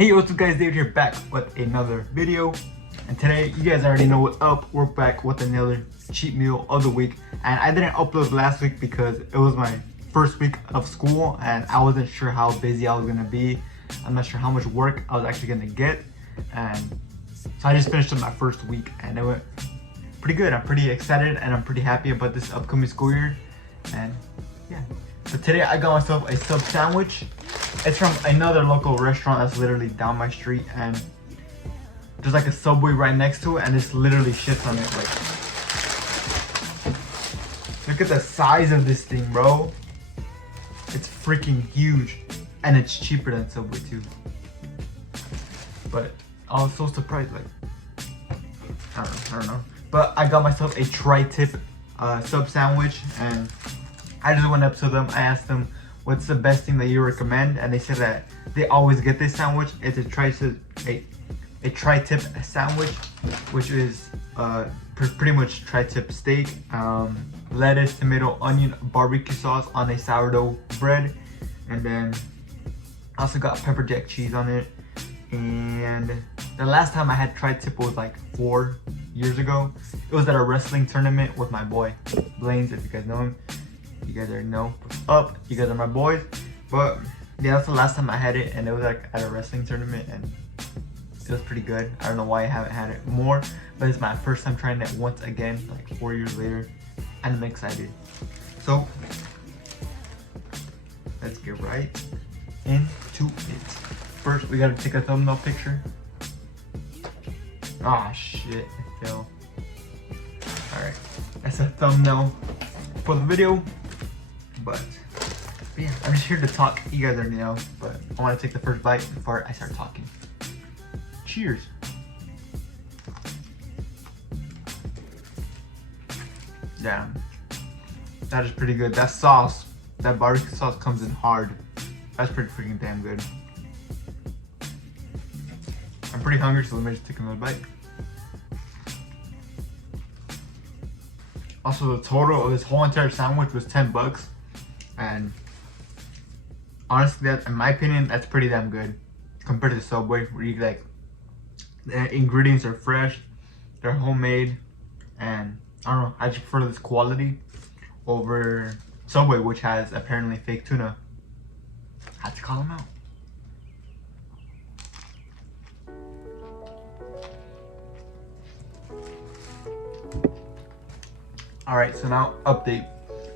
Hey, what's up guys, David here back with another video. And today, you guys already know what's up. We're back with another cheat meal of the week. And I didn't upload last week because it was my first week of school and I wasn't sure how busy I was gonna be. I'm not sure how much work I was actually gonna get. And so I just finished up my first week and it went pretty good. I'm pretty excited and I'm pretty happy about this upcoming school year. And yeah. So today I got myself a sub sandwich. It's from another local restaurant that's literally down my street, and there's like a Subway right next to it, and it's literally shit on it. Like, look at the size of this thing, bro. It's freaking huge, and it's cheaper than Subway too. But I was so surprised, like, I don't know. But I got myself a tri-tip sub sandwich, and I just went up to them. I asked them, what's the best thing that you recommend? And they said that they always get this sandwich. It's a tri-tip sandwich, which is pretty much tri-tip steak, lettuce, tomato, onion, barbecue sauce on a sourdough bread, and then I also got pepper jack cheese on it. And the last time I had tri-tip was like 4 years ago. It was at a wrestling tournament with my boy Blaines, if you guys know him. You guys already know what's up. You guys are my boys. But yeah, that's the last time I had it, and it was like at a wrestling tournament, and it was pretty good. I don't know why I haven't had it more, but it's my first time trying it once again, like 4 years later, and I'm excited. So let's get right into it. First, we gotta take a thumbnail picture. Ah, shit, it fell. Alright, that's a thumbnail for the video. But yeah, I'm just here to talk. You guys already know, but I want to take the first bite before I start talking. Cheers. Damn, that is pretty good. That sauce, that barbecue sauce comes in hard. That's pretty freaking damn good. I'm pretty hungry, so let me just take another bite. Also, the total of this whole entire sandwich was 10 bucks. And honestly, that, in my opinion, that's pretty damn good compared to Subway, where you like the ingredients are fresh, they're homemade, and I don't know, I just prefer this quality over Subway, which has apparently fake tuna. I had to call them out. Alright, so now update.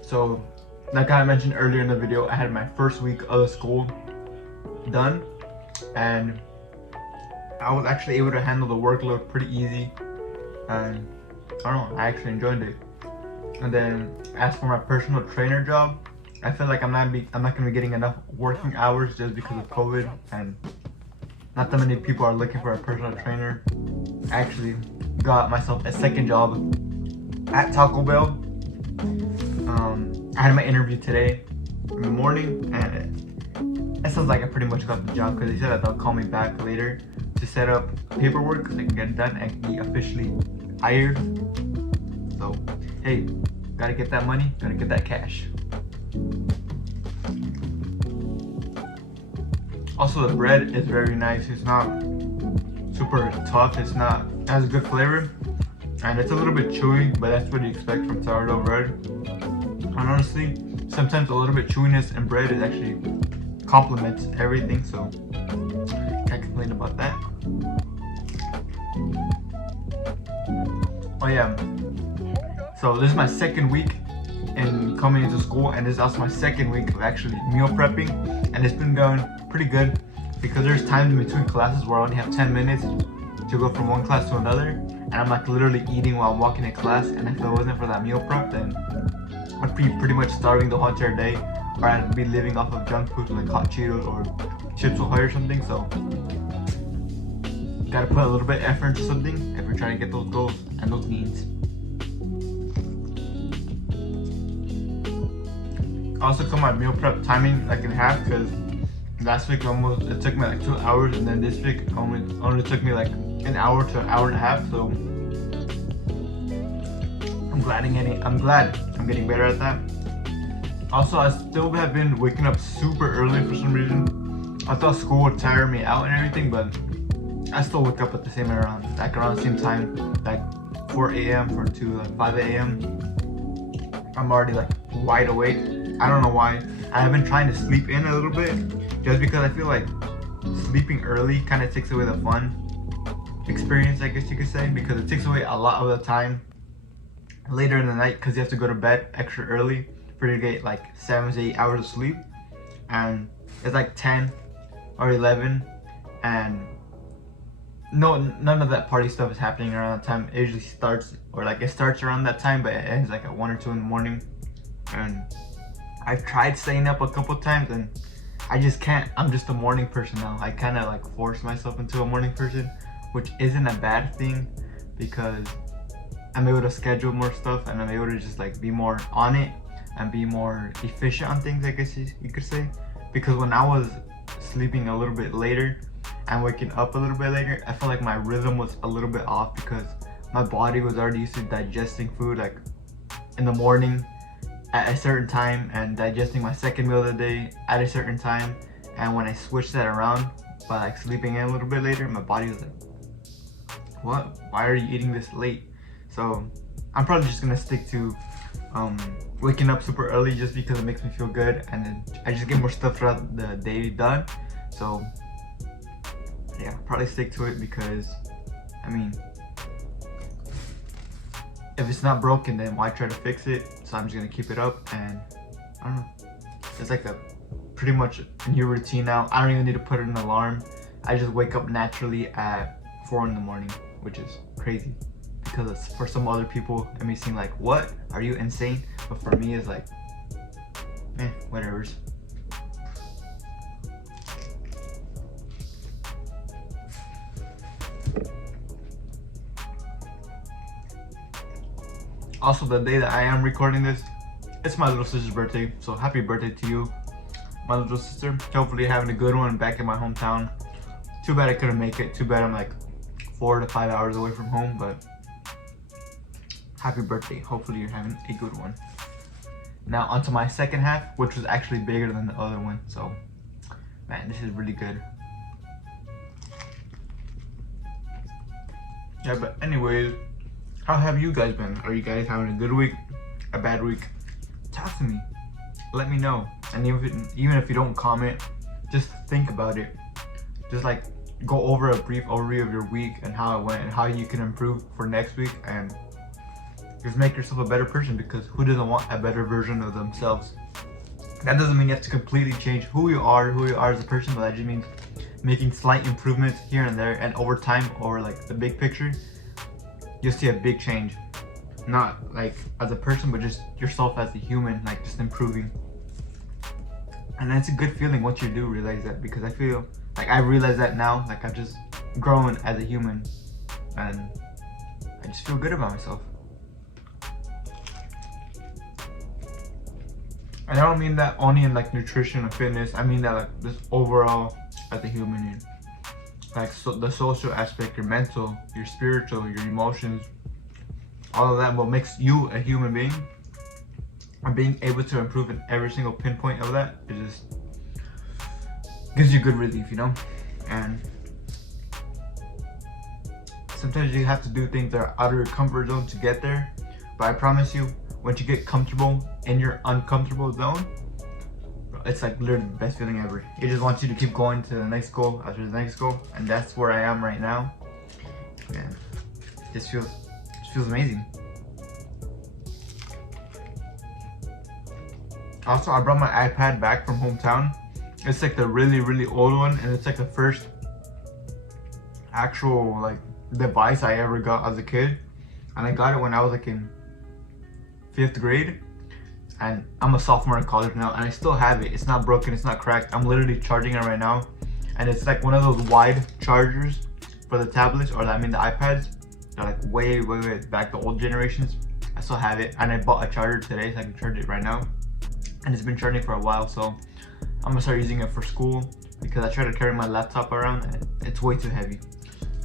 So like I mentioned earlier in the video, I had my first week of the school done, and I was actually able to handle the workload pretty easy, and I don't know, I actually enjoyed it. And then as for my personal trainer job, I feel like I'm not gonna be getting enough working hours just because of COVID, and not that many people are looking for a personal trainer. I actually got myself a second job at Taco Bell. I had my interview today in the morning, and it sounds like I pretty much got the job because they said that they'll call me back later to set up paperwork so I can get it done and be officially hired. So hey, gotta get that money, gotta get that cash. Also, the bread is very nice. It's not super tough, it has a good flavor, and it's a little bit chewy, but that's what you expect from sourdough bread. And honestly, sometimes a little bit chewiness in bread is actually complements everything, so can't complain about that. Oh yeah, so this is my second week in coming into school, and this is also my second week of actually meal prepping, and it's been going pretty good because there's times in between classes where I only have 10 minutes to go from one class to another, and I'm like literally eating while I'm walking in class, and if it wasn't for that meal prep, then I'd be pretty much starving the whole entire day, or I'd be living off of junk food like hot Cheetos or Chips Ahoy or something. So gotta put a little bit of effort into something if we're trying to get those goals and those needs. I also cut my meal prep timing like in half, because last week it took me like 2 hours, and then this week only took me like an hour to an hour and a half. So I'm glad I'm getting better at that. Also, I still have been waking up super early for some reason. I thought school would tire me out and everything, but I still wake up at the same around the same time, like 4 a.m. to like 5 a.m. I'm already like wide awake. I don't know why. I have been trying to sleep in a little bit, just because I feel like sleeping early kind of takes away the fun experience, I guess you could say, because it takes away a lot of the time later in the night, because you have to go to bed extra early for you to get like 7 to 8 hours of sleep, and it's like 10 or 11, and none of that party stuff is happening around that time. It usually starts, or like it starts around that time, but it ends like at 1 or 2 in the morning. And I've tried staying up a couple times, and I just can't. I'm just a morning person now. I kind of like force myself into a morning person, which isn't a bad thing, because I'm able to schedule more stuff, and I'm able to just like be more on it and be more efficient on things, I guess you could say. Because when I was sleeping a little bit later and waking up a little bit later, I felt like my rhythm was a little bit off, because my body was already used to digesting food like in the morning at a certain time, and digesting my second meal of the day at a certain time. And when I switched that around by like sleeping in a little bit later, my body was like, what? Why are you eating this late? So I'm probably just gonna stick to waking up super early, just because it makes me feel good, and then I just get more stuff throughout the day done. So yeah, probably stick to it, because I mean, if it's not broken, then why try to fix it? So I'm just gonna keep it up, and I don't know, it's like a pretty much a new routine now. I don't even need to put an alarm. I just wake up naturally at 4 in the morning, which is crazy, because it's, for some other people it may seem like, what, are you insane? But for me, it's like, whatever. Also, the day that I am recording this, it's my little sister's birthday, so happy birthday to you, my little sister. Hopefully you're having a good one back in my hometown. Too bad I couldn't make it. Too bad I'm like 4 to 5 hours away from home, but happy birthday. Hopefully you're having a good one. Now onto my second half, which was actually bigger than the other one. So, man, this is really good. Yeah, but anyways, how have you guys been? Are you guys having a good week? A bad week? Talk to me. Let me know. And even if you don't comment, just think about it. Just like go over a brief overview of your week and how it went and how you can improve for next week, and just make yourself a better person, because who doesn't want a better version of themselves? That doesn't mean you have to completely change who you are as a person, but that just means making slight improvements here and there, and over time, or like the big picture, you'll see a big change. Not like as a person, but just yourself as a human, like just improving. And it's a good feeling once you do realize that, because I feel like I realize that now, like I've just grown as a human, and I just feel good about myself. And I don't mean that only in like nutrition and fitness. I mean that like just overall as a human, like the social aspect, your mental, your spiritual, your emotions, all of that, what makes you a human being, and being able to improve in every single pinpoint of that, it just gives you good relief, you know? And sometimes you have to do things that are out of your comfort zone to get there, but I promise you, once you get comfortable in your uncomfortable zone, it's like literally the best feeling ever. It just wants you to keep going to the next goal after the next goal, and that's where I am right now. And it feels amazing. Also, I brought my iPad back from hometown. It's like the really old one, and it's like the first actual like device I ever got as a kid. And I got it when I was like in 5th grade, and I'm a sophomore in college now, and I still have it. It's not broken, it's not cracked. I'm literally charging it right now, and it's like one of those wide chargers for the tablets, or I mean the iPads. They're like way back, the old generations. I still have it, and I bought a charger today so I can charge it right now, and it's been charging for a while. So I'm gonna start using it for school, because I try to carry my laptop around and it's way too heavy.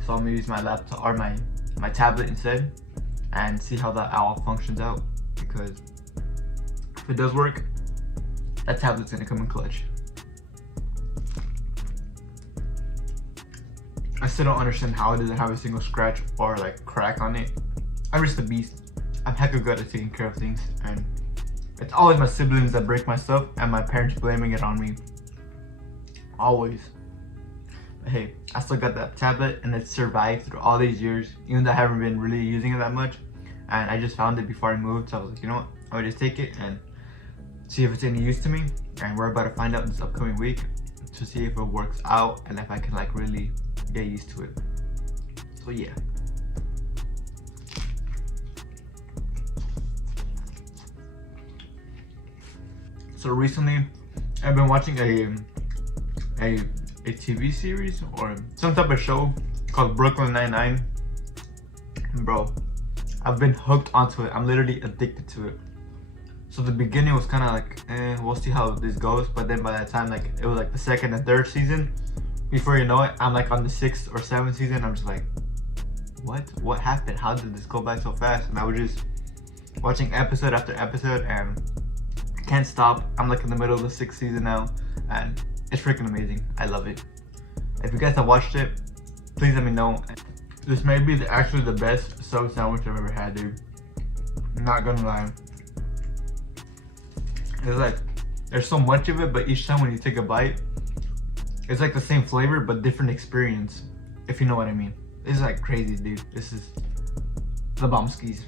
So I'm gonna use my laptop or my tablet instead, and see how that all functions out, because if it does work, that tablet's gonna come in clutch. I still don't understand how it doesn't have a single scratch or like crack on it. I'm just a beast. I'm hecka good at taking care of things, and it's always my siblings that break my stuff and my parents blaming it on me. Always. But hey, I still got that tablet and it survived through all these years, even though I haven't been really using it that much. And I just found it before I moved, so I was like, you know what, I'll just take it and see if it's any use to me. And we're about to find out this upcoming week to see if it works out and if I can like really get used to it. So yeah. So recently I've been watching a TV series or some type of show called Brooklyn Nine-Nine. Bro, I've been hooked onto it. I'm literally addicted to it. So the beginning was kind of like, we'll see how this goes. But then by that time, like it was like the second and third season. Before you know it, I'm like on the 6th or 7th season. I'm just like, what happened? How did this go by so fast? And I was just watching episode after episode and can't stop. I'm like in the middle of the 6th season now, and it's freaking amazing. I love it. If you guys have watched it, please let me know. This may be actually the best sub sandwich I've ever had, dude. I'm not gonna lie. It's like, there's so much of it, but each time when you take a bite, it's like the same flavor, but different experience, if you know what I mean. This is like crazy, dude. This is the bombskis.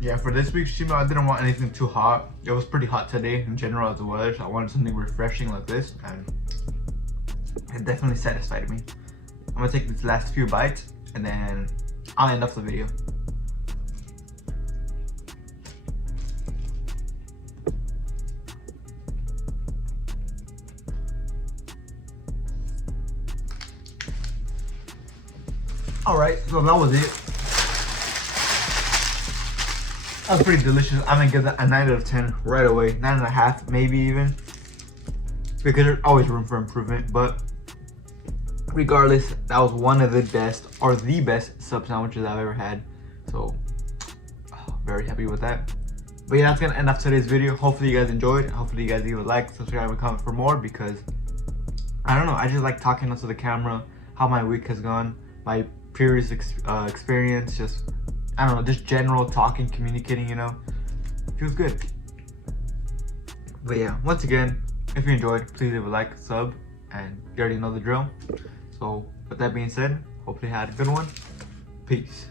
Yeah, for this week's Shima, I didn't want anything too hot. It was pretty hot today in general as the weather, so I wanted something refreshing like this, and it definitely satisfied me. I'm gonna take these last few bites, and then I'll end off the video. Alright, so that was it. That was pretty delicious. I'm gonna give that a 9 out of 10 right away. 9.5 maybe even. Because there's always room for improvement. But regardless, that was one of the best or the best sub sandwiches I've ever had. So very happy with that. But yeah, that's gonna end off today's video. Hopefully you guys enjoyed. Hopefully you guys leave a like, subscribe, and comment for more, because I don't know, I just like talking onto the camera, how my week has gone, my previous experience, just I don't know, just general talking, communicating, you know, feels good. But yeah, once again, if you enjoyed, please leave a like, sub, and you already know the drill. So with that being said, hopefully you had a good one. Peace.